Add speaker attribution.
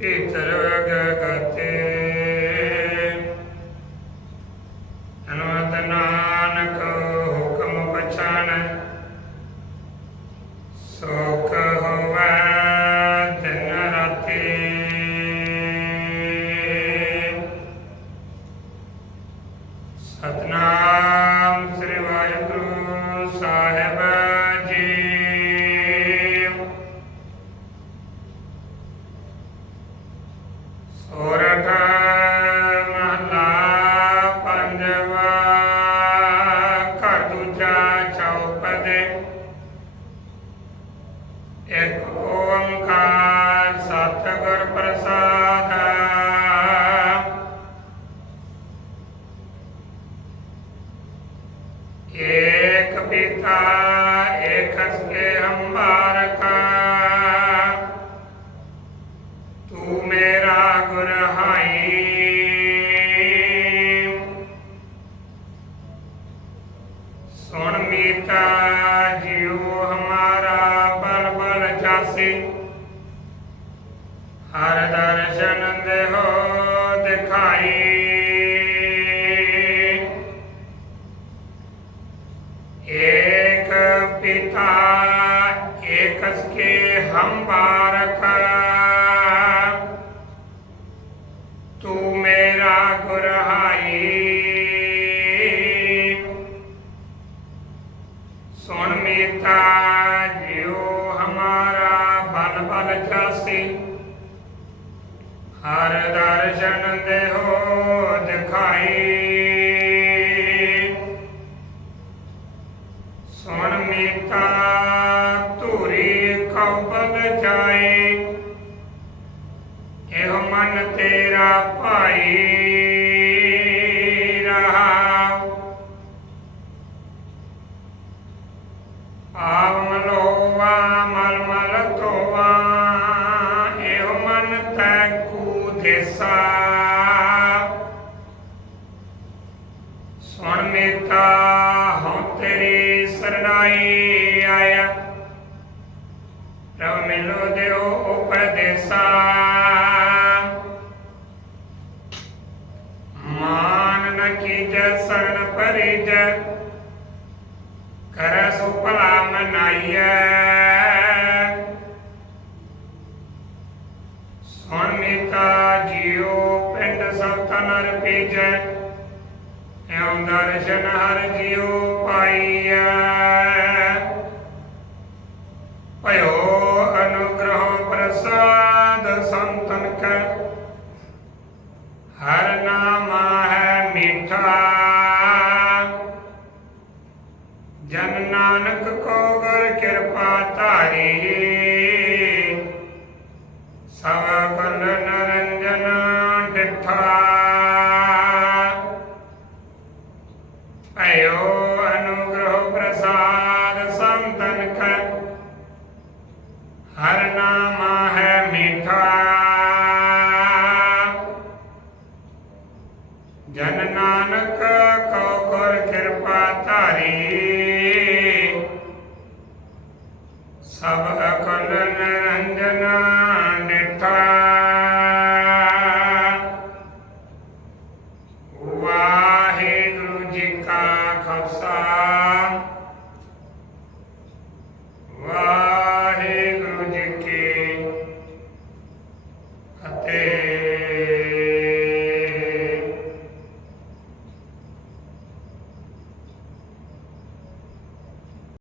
Speaker 1: ਇਤਰ ਗਗਤੇ ਏਕ ਪਿਤਾ ਏਕ ਸਕੇ ਅੰਬਾਰਕਾ ਤੂੰ ਮੇਰਾ ਗੁਰ ਹਾਈ ਸੁਣ ਮੀਤਾ ਜਿਉ ਹਮਾਰਾ ਹਮ ਬਾਰਕ ਤੂੰ ਮੇਰਾ ਗੁਰਹਾਈ ਸੁਣ ਮੀਤਾ ਜਿਉ ਹਮਾਰਾ ਬਲ ਬਲ ਚਾਸੀ। ਹਰ ਦਰਸ਼ਨ ਦੇਹੋ ਦਿਖਾਈ। ਸੁਣ ਮੀਤਾ ਧੂਰੀ ਕਉ ਮਨ ਤੇਰਾ ਭਾਈ ਰਹਾ। ਆਵ ਮਲੋਵਾ, ਮਲ ਮਲ ਤੋਵਾ ਇਹੋ ਮਨ ਤੈ ਕੂ ਦੇਸਾ। ਸੁਣ ਮੇਤਾ, ਹਉ ਤੇਰੀ ਸਰਨਾਈ ਆਇਆ। ਰਵ ਮਿਲੋ ਦਿਓ ਉਪਦੇਸਾ। ਸਰਣ ਪਰਿਜ ਕਰ ਸੁ ਭਲਾ ਮਨਾਈਐ ਸੁਣ ਮੇਤਾ ਜਿਉ ਪਿੰਡ ਸਭ ਤਨ ਰਪੀਜੈ ਇਉਂ ਦਰਸ਼ਨ ਹਰ ਜਿਉ ਪਾਈਐ। ਭਇਓ ਅਨੁਗ੍ਰਹ ਪ੍ਰਸਾਦ ਸੰਤਨ ਕੈ, ਹਰ ਨਾਮ ਹੈ ਮੀਠਾ। ਜਨ ਨਾਨਕ ਕੋ ਗੁਰ ਕਿਰਪਾ ਧਾਰੀ। ਸਭ ਨਰੰਜਨ ਡਿਠਾ। ਭਇਓ ਅਨੁਗ੍ਰਹ ਪ੍ਰਸਾਦ ਸੰਤਨ ਕੈ ਹਰ ਨਾਮ ਹੈ ਮੀਠਾ। ਜਨ ਨਾਨਕ ਕਉ ਸਭ ਅਕਲ ਨਿਰੰਜਨਾ ਨਿਠਾ। ਵਾਹਿਗੁਰੂ ਜੀ ਕਾ ਖਾਲਸਾ।